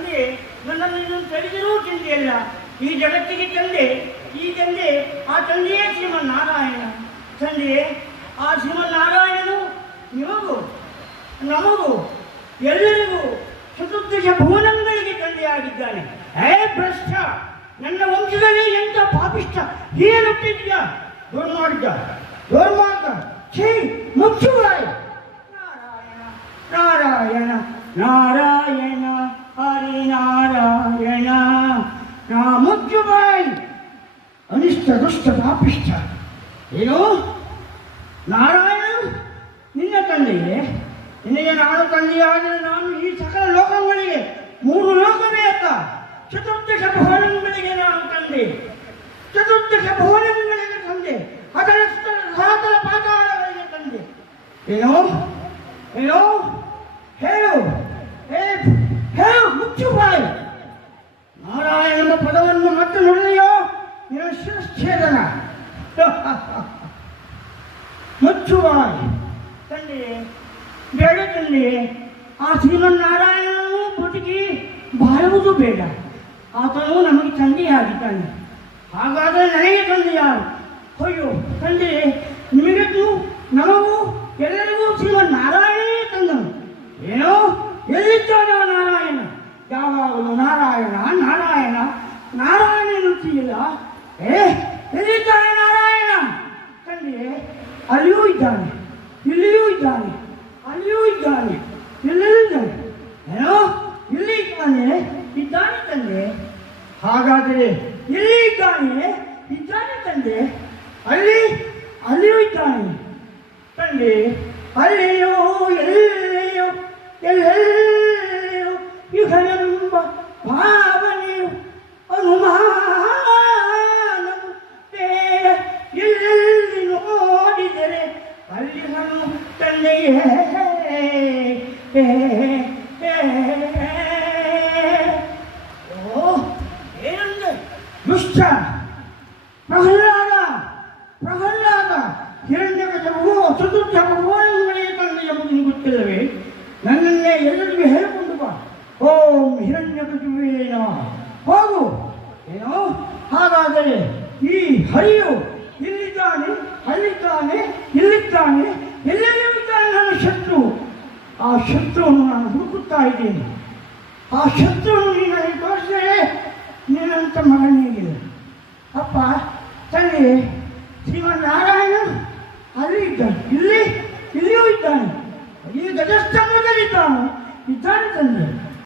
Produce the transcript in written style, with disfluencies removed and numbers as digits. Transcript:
ತಂದೆ ನನ್ನನ್ನು ಇನ್ನೊಂದು ತಿಳಿದಿರೂ ಚಿಂತೆಯಲ್ಲ. ಈ ಜಗತ್ತಿಗೆ ತಂದೆ, ಈ ತಂದೆ, ಆ ತಂದೆಯೇ ಶ್ರೀಮನ್ನಾರಾಯಣ. ತಂದೆಯೇ, ಆ ಶ್ರೀಮನ್ನಾರಾಯಣನು ನಿಮಗೂ ನಮಗೂ ಎಲ್ಲರಿಗೂ ಚತುರ್ದಶ ಭುವನಗಳಿಗೆ ತಂದೆಯಾಗಿದ್ದಾನೆ. ಭ್ರಷ್ಟ, ನನ್ನ ವಂಶದಲ್ಲಿ ಎಂಥ ಪಾಪಿಷ್ಟ ಹೀನುಟ್ಟಿದ್ಯ, ದುರ್ಮಾರ್ಗ, ದುರ್ಮಾರ್ಗ, ಛೀ, ಮುಚ್ಚುವಾಯ್. ನಾರಾಯಣ ನಾರಾಯಣ ಹರಿನಾರಾಯಣ. ನಾ ಮುಚ್ಚುಬಾಯ್, ಅನಿಷ್ಟ ದುಷ್ಟ ಪಾಪಿಷ್ಟ. ಏನು ನಾರಾಯಣ ನಿನ್ನ ತಂದೆಯೇ? ನಿನಗೆ ನಾನು ತಂದೆಯಾದರೆ ನಾನು ಈ ಸಕಲ ಲೋಕಗಳಿಗೆ, 3 ಲೋಕವೇ ಅತ್ತ, ಚತುರ್ದಶ ಭುವನಗಳಿಗೆ ನಾನು ತಂದೆ, ಚತುರ್ದಶ ಭುವನಗಳಿಗೆ ತಂದೆ, ಅದರ ಸಾಗರ ಪಾತಾಳಗಳಿಗೆ ತಂದೆ. ಏನೋ ಏನೋ ಹೇಳು, ಹೇಳು, ಮುಚ್ಚುಬಾಯಿ. ನಾರಾಯಣನ ಪದವನ್ನು ಮತ್ತೆ ನುಡಿದೆಯೋ ನಿನ್ನ ಶಿರಚ್ಛೇದನ. ಮುಚ್ಚುಬಾಯಿ. ತಂದೆಯೇ, ಬೇಡ ತಂದೆಯೇ, ಆ ಶ್ರೀಮನ್ನಾರಾಯಣನೂ ಬದುಕಿ ಬಾಳುವುದು ಬೇಡ. ಆತನು ನಮಗೆ ತಂದೆಯಾಗಿದ್ದಾನೆ. ಹಾಗಾದರೆ ನನಗೆ ತಂದೆ ಯಾರು? ಅಯ್ಯೋ ತಂದೆಯೇ, ನಿಮಗೂ ನಮಗೂ ಎಲ್ಲರಿಗೂ ಶ್ರೀಮನ್ನಾರಾಯಣನೇ ತಂದನು. ಏನೋ ಎಲ್ಲಿದ್ದಾನೆ ನಾರಾಯಣ? ಯಾವಾಗಲೂ ನಾರಾಯಣ ನಾರಾಯಣ ನಾರಾಯಣ ಎನ್ನುತ್ತೀಯಲ್ಲ. ಎಲ್ಲಿದ್ದಾನೆ ನಾರಾಯಣ? ತಂದೆಯೇ, ಅಲ್ಲಿಯೂ ಇದ್ದಾನೆ, ಇಲ್ಲಿಯೂ ಇದ್ದಾನೆ, ಅಲ್ಲಿಯೂ ಇದ್ದಾನೆ, ಇಲ್ಲಿಯೂ ಇದ್ದಾನೆ. ಏನೋ ಇಲ್ಲಿ ಇದ್ದಾನೆ ತಂದೆ. ಹಾಗಾದರೆ ಇಲ್ಲಿ ಇದ್ದಾನೆ ತಂದೆ, ಅಲ್ಲಿಯೂ ಇದ್ದಾನೆ ತಂದೆ. ಅಲ್ಲಿಯೋ ಎಲ್ಲಿಯೋ ಎಲ್ಲೆಲ್ಲಿಯೋ ಯುಗನೆಂಬ ಭಾವನೆಯು ಅನುಮಾನವು ಬೇಡ. ಎಲ್ಲೆಲ್ಲಿ ನೋಡಿದರೆ ಅಲ್ಲಿ ನಾನು ತಂದೆಯೇ. ಏನಂದ್ರೆ ದುಷ್ಟ ಪ್ರಹ್ಲಾದ ಹಿರಣ್ಯಕಶಿಪು ಚತುರ್ಥ ಭುವನಗಳಿಗೆ ತಂದೆ ಎಂಬುದು ಗೊತ್ತಿಲ್ಲವೇ? ನನ್ನನ್ನೇ ಎಲ್ಲರಿಗೂ ಹೇಳಿಕೊಂಡು ಬಾ. ಓಂ ಹಿರಣ್ಯಕಶಿಪುವೇ ನಮಃ. ಹೋಗು. ಏನೋ ಹಾಗಾದರೆ ಈ ಹರಿಯು ಇಲ್ಲಿದ್ದಾನೆ, ಅಲ್ಲಿದ್ದಾನೆ, ಇಲ್ಲಿದ್ದಾನೆ, ಎಲ್ಲೆಲ್ಲಿಯೂ ಇದ್ದಾನೆ ನನ್ನ ಶತ್ರು. ಆ ಶತ್ರುವನ್ನು ನಾನು ಹುಡುಕುತ್ತಾ ಇದ್ದೇನೆ. ಆ ಶತ್ರುವನ್ನು ನೀನು ನನಗೆ ತೋರಿಸಿದರೆ ನೀನಂತ ಮಗನಿಲ್ಲ. ಅಪ್ಪ ತಂದೆ, ಶ್ರೀಮನ್ನಾರಾಯಣ ಅಲ್ಲಿ ಇದ್ದಾನೆ, ಇಲ್ಲಿಯೂ ಇದ್ದಾನೆ, ಈ ಗಜಸ್ತಂಭದಲ್ಲಿದ್ದಾನೆ, ಇದ್ದಾನೆ ತಂದೆ.